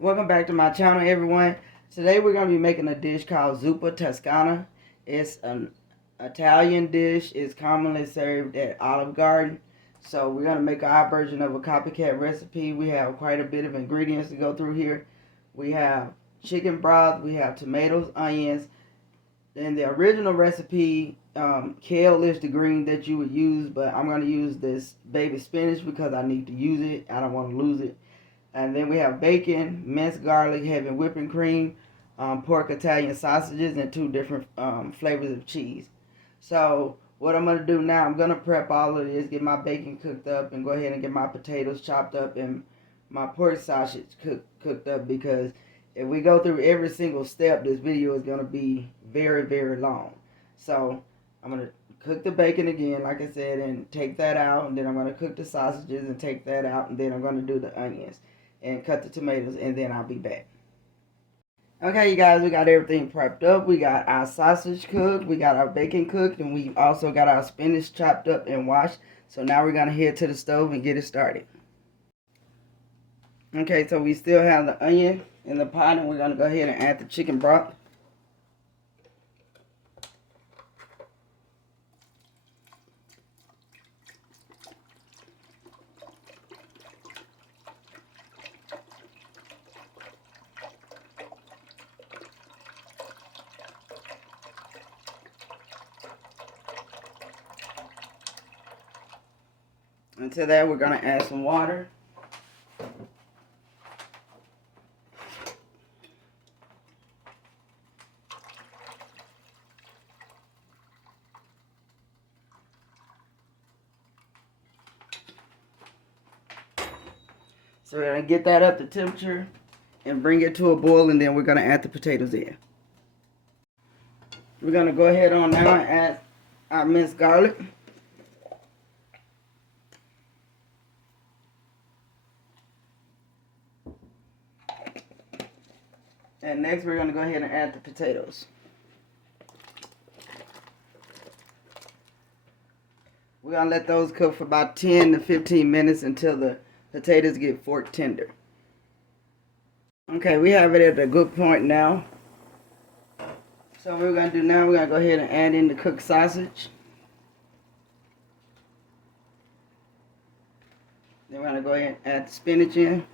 Welcome back to my channel, everyone. Today we're going to be making a dish called Zuppa Toscana. It's an Italian dish. It's commonly served at Olive Garden. So we're going to make our version of a copycat recipe. We have quite a bit of ingredients to go through here. We have chicken broth, we have tomatoes, onions. In the original recipe, kale is the green that you would use, but I'm going to use this baby spinach because I need to use it. I don't want to lose it. And then we have bacon, minced garlic, heavy whipping cream, pork Italian sausages, and two different flavors of cheese. So what I'm going to do now, I'm going to prep all of this, get my bacon cooked up, and go ahead and get my potatoes chopped up and my pork sausage cooked up, because if we go through every single step, this video is going to be very, very long. So I'm going to cook the bacon again, like I said, and take that out. And then I'm going to cook the sausages and take that out. And then I'm going to do the onions and cut the tomatoes, and then I'll be back. Okay, you guys, we got everything prepped up. We got our sausage cooked, we got our bacon cooked, and we also got our spinach chopped up and washed. So now we're going to head to the stove and get it started. Okay, so we still have the onion in the pot, and we're going to go ahead and add the chicken broth. And to that, we're going to add some water. So we're going to get that up to temperature and bring it to a boil, and then we're going to add the potatoes in. We're going to go ahead on now and add our minced garlic. And next we're going to go ahead and add the potatoes. We're going to let those cook for about 10 to 15 minutes until the potatoes get fork tender. Okay, we have it at a good point now. So what we're going to do now, we're going to go ahead and add in the cooked sausage. Then we're going to go ahead and add the spinach in.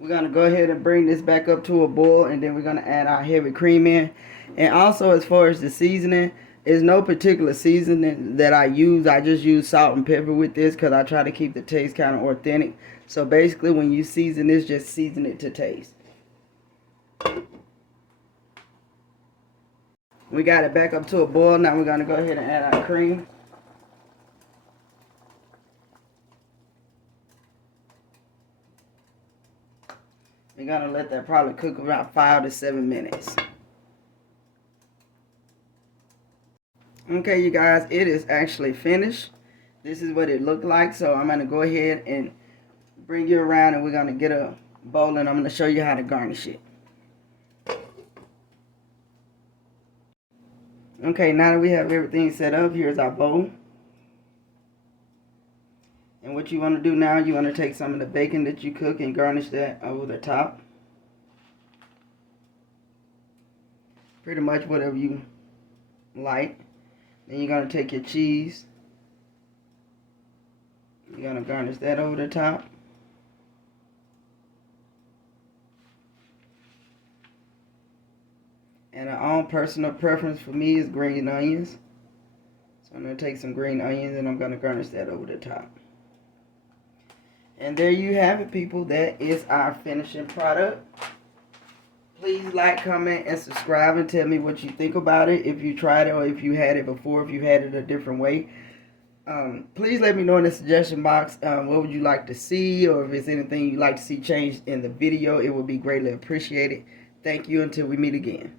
We're going to go ahead and bring this back up to a boil, and then we're going to add our heavy cream in. And also, as far as the seasoning, there's no particular seasoning that I use. I just use salt and pepper with this because I try to keep the taste kind of authentic. So basically, when you season this, just season it to taste. We got it back up to a boil. Now we're going to go ahead and add our cream. We're going to let that probably cook about 5 to 7 minutes. Okay, you guys, it is actually finished. This is what it looked like. So I'm going to go ahead and bring you around, and we're going to get a bowl, and I'm going to show you how to garnish it. Okay, now that we have everything set up, here's our bowl. And what you want to do now, you want to take some of the bacon that you cook and garnish that over the top. Pretty much whatever you like. Then you're going to take your cheese. You're going to garnish that over the top. And our own personal preference for me is green onions. So I'm going to take some green onions, and I'm going to garnish that over the top. And there you have it, people. That is our finishing product. Please like, comment, and subscribe, and tell me what you think about it. If you tried it, or if you had it before, if you had it a different way. Please let me know in the suggestion box what would you like to see, or if there's anything you'd like to see changed in the video. It would be greatly appreciated. Thank you until we meet again.